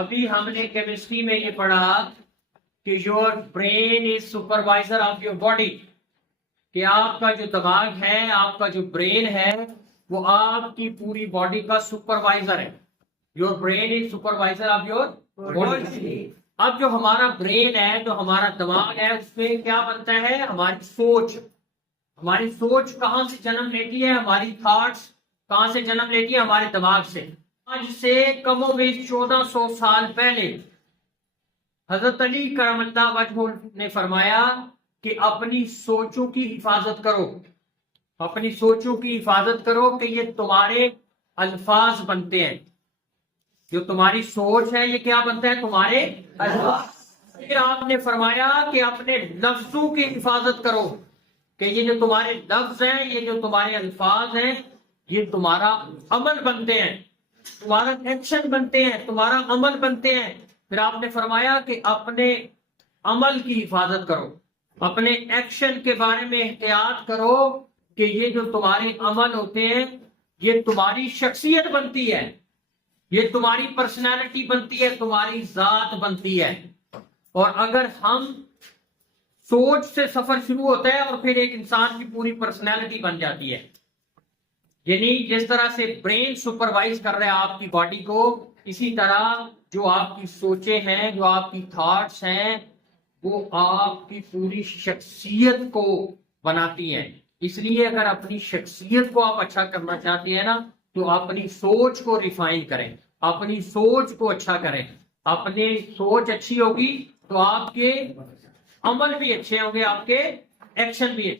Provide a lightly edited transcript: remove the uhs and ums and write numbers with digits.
ابھی ہم نے کیمسٹری میں یہ پڑھا کہ your brain is supervisor of your body, کہ آپ کا جو دماغ ہے، آپ کا جو برین ہے، وہ آپ کی پوری باڈی کا سپروائزر ہے. Your brain is supervisor of your body. اب جو ہمارا برین ہے، جو ہمارا دماغ ہے، اس میں کیا بنتا ہے؟ ہماری سوچ. ہماری سوچ کہاں سے جنم لیتی ہے؟ ہماری تھاٹس کہاں سے جنم لیتی ہے؟ ہمارے دماغ سے. آج سے کم و بیش 1400 سال پہلے حضرت علی کرم اللہ وجہ نے فرمایا کہ اپنی سوچوں کی حفاظت کرو، اپنی سوچوں کی حفاظت کرو، کہ یہ تمہارے الفاظ بنتے ہیں. جو تمہاری سوچ ہے یہ کیا بنتا ہے؟ تمہارے الفاظ. پھر آپ نے فرمایا کہ اپنے لفظوں کی حفاظت کرو، کہ یہ جو تمہارے لفظ ہیں، یہ جو تمہارے الفاظ ہیں، یہ تمہارا عمل بنتے ہیں، تمہارا ایکشن بنتے ہیں، تمہارا عمل بنتے ہیں. پھر آپ نے فرمایا کہ اپنے عمل کی حفاظت کرو، اپنے ایکشن کے بارے میں احتیاط کرو، کہ یہ جو تمہارے عمل ہوتے ہیں یہ تمہاری شخصیت بنتی ہے، یہ تمہاری پرسنالٹی بنتی ہے، تمہاری ذات بنتی ہے. اور اگر ہم سوچ سے سفر شروع ہوتا ہے اور پھر ایک انسان کی پوری پرسنالٹی بن جاتی ہے. یعنی جس طرح سے برین سپروائز کر رہا ہے آپ کی باڈی کو، اسی طرح جو آپ کی سوچیں ہیں، جو آپ کی تھاٹس ہیں، وہ آپ کی پوری شخصیت کو بناتی ہیں. اس لیے اگر اپنی شخصیت کو آپ اچھا کرنا چاہتے ہیں نا، تو اپنی سوچ کو ریفائن کریں، اپنی سوچ کو اچھا کریں. اپنی سوچ اچھی ہوگی تو آپ کے عمل بھی اچھے ہوں گے، آپ کے ایکشن بھی اچھے.